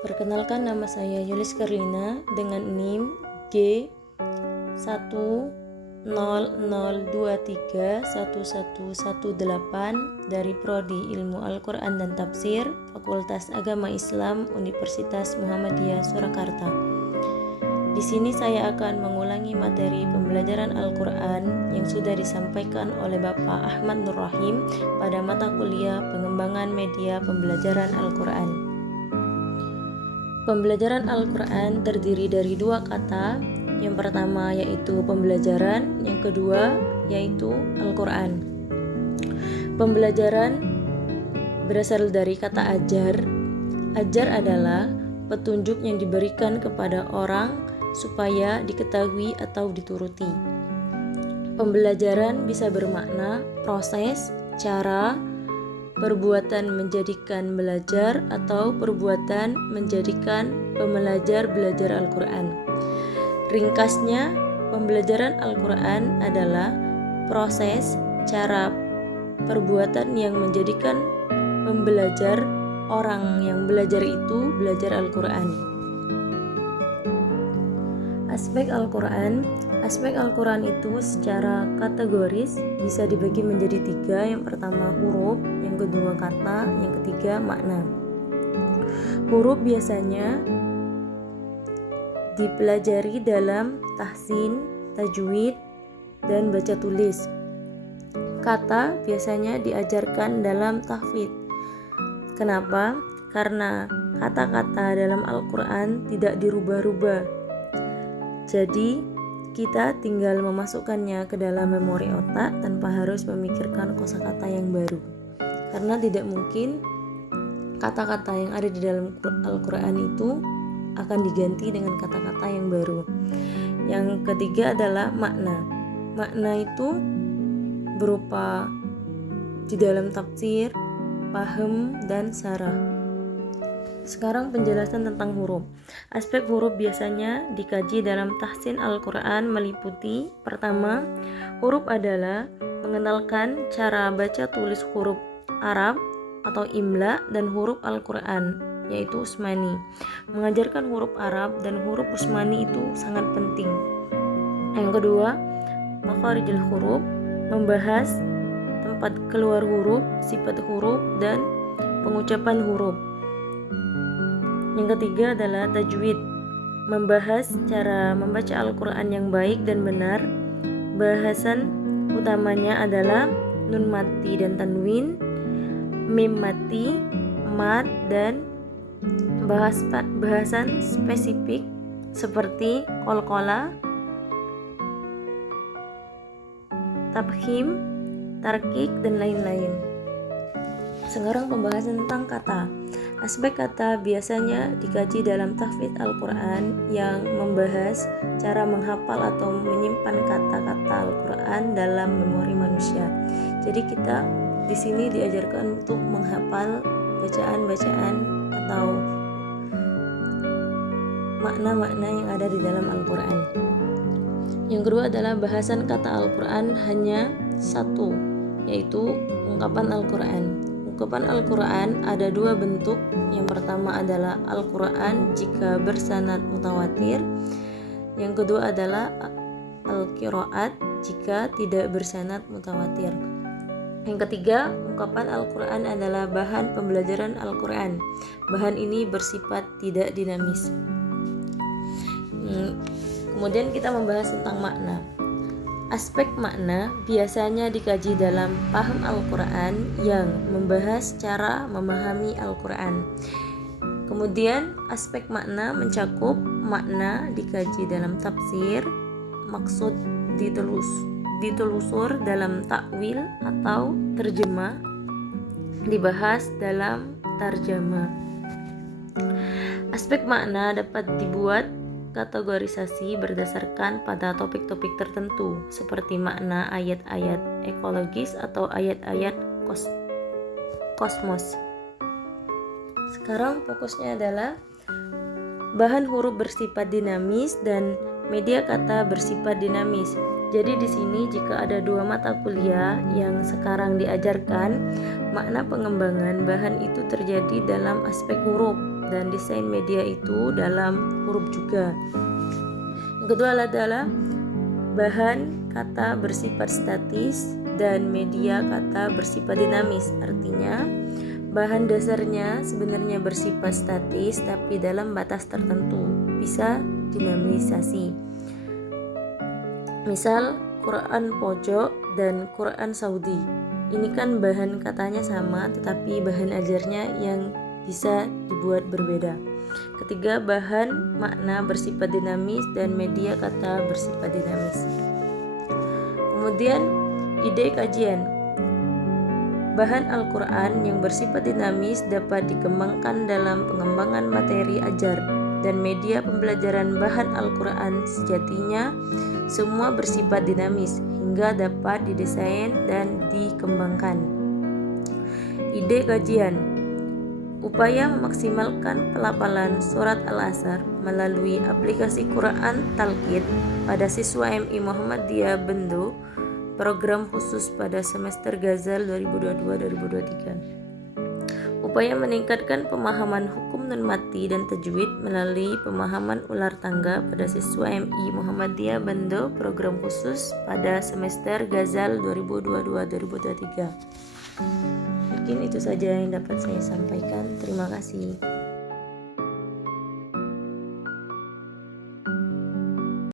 Perkenalkan, nama saya Yulis Karlina dengan NIM G1002311118 dari Prodi Ilmu Al-Quran dan Tafsir, Fakultas Agama Islam, Universitas Muhammadiyah Surakarta. Di sini saya akan mengulangi materi pembelajaran Al-Quran yang sudah disampaikan oleh Bapak Ahmad Nur Rahim pada mata kuliah Pengembangan Media Pembelajaran Al-Quran. Pembelajaran Al-Quran terdiri dari dua kata. Yang pertama yaitu pembelajaran, yang kedua yaitu Al-Quran. Pembelajaran berasal dari kata ajar. Ajar adalah petunjuk yang diberikan kepada orang supaya diketahui atau dituruti. Pembelajaran bisa bermakna proses, cara, perbuatan menjadikan belajar atau perbuatan menjadikan pembelajar belajar Al-Quran. Ringkasnya, pembelajaran Al-Quran adalah proses, cara, perbuatan yang menjadikan pembelajar, orang yang belajar itu belajar Al-Quran. Aspek Al-Quran. Aspek Al-Quran itu secara kategoris bisa dibagi menjadi tiga. Yang pertama huruf, yang kedua kata, yang ketiga makna. Huruf biasanya dipelajari dalam tahsin, tajwid, dan baca tulis. Kata biasanya diajarkan dalam tahfidz. Kenapa? Karena kata-kata dalam Al-Quran tidak dirubah-rubah. Jadi kita tinggal memasukkannya ke dalam memori otak tanpa harus memikirkan kosakata yang baru. Karena tidak mungkin kata-kata yang ada di dalam Al-Quran itu akan diganti dengan kata-kata yang baru. Yang ketiga adalah makna. Makna itu berupa di dalam tafsir, paham, dan sarah. Sekarang penjelasan tentang huruf. Aspek huruf biasanya dikaji dalam tahsin Al-Quran meliputi: pertama, huruf adalah mengenalkan cara baca tulis huruf Arab atau imla dan huruf Al-Quran, yaitu Usmani. Mengajarkan huruf Arab dan huruf Usmani itu sangat penting. Yang kedua, makharijul huruf, membahas tempat keluar huruf, sifat huruf, dan pengucapan huruf. Yang ketiga adalah tajwid, membahas cara membaca Al-Quran yang baik dan benar. Bahasan utamanya adalah nun mati dan tanwin, mim mati, mat, dan bahasan spesifik seperti qalqalah, tabkhim, tarkik, dan lain-lain. Sekarang pembahasan tentang kata. Aspek kata biasanya dikaji dalam tahfidz Al-Quran yang membahas cara menghafal atau menyimpan kata-kata Al-Quran dalam memori manusia. Jadi kita di sini diajarkan untuk menghafal bacaan-bacaan atau makna-makna yang ada di dalam Al-Quran. Yang kedua adalah bahasan kata Al-Quran hanya satu, yaitu ungkapan Al-Quran. Ungkapan Al-Quran ada dua bentuk. Yang pertama adalah Al-Quran jika bersanad mutawatir. Yang kedua adalah Al-Qiraat jika tidak bersanad mutawatir. Yang ketiga, ungkapan Al-Quran adalah bahan pembelajaran Al-Quran. Bahan ini bersifat tidak dinamis. Kemudian kita membahas tentang makna. Aspek makna biasanya dikaji dalam paham Al-Quran yang membahas cara memahami Al-Quran. Kemudian aspek makna mencakup makna dikaji dalam tafsir, maksud ditelusur dalam takwil atau terjemah, dibahas dalam tarjamah. Aspek makna dapat dibuat kategorisasi berdasarkan pada topik-topik tertentu, seperti makna ayat-ayat ekologis atau ayat-ayat kosmos. Sekarang fokusnya adalah bahan huruf bersifat dinamis dan media kata bersifat dinamis. Jadi di sini jika ada dua mata kuliah yang sekarang diajarkan, makna pengembangan bahan itu terjadi dalam aspek huruf. dan desain media itu dalam huruf juga. Yang kedua adalah bahan kata bersifat statis dan media kata bersifat dinamis. Artinya bahan dasarnya sebenarnya bersifat statis tapi dalam batas tertentu bisa dinamisasi. Misal Quran pojok dan Quran Saudi. Ini kan bahan katanya sama tetapi bahan ajarnya yang bisa dibuat berbeda. Ketiga, bahan makna bersifat dinamis dan media kata bersifat dinamis. Kemudian ide kajian. Bahan Al-Quran yang bersifat dinamis dapat dikembangkan dalam pengembangan materi ajar dan media pembelajaran. Bahan Al-Quran sejatinya semua bersifat dinamis hingga dapat didesain dan dikembangkan. Ide kajian. Upaya memaksimalkan pelafalan surat Al-Asr melalui aplikasi Quran Talqin pada siswa MI Muhammadiyah Bendo, program khusus pada semester Ghazal 2022-2023. Upaya meningkatkan pemahaman hukum nun mati dan tajwid melalui pemahaman ular tangga pada siswa MI Muhammadiyah Bendo, program khusus pada semester Ghazal 2022-2023. Mungkin itu saja yang dapat saya sampaikan. Terima kasih.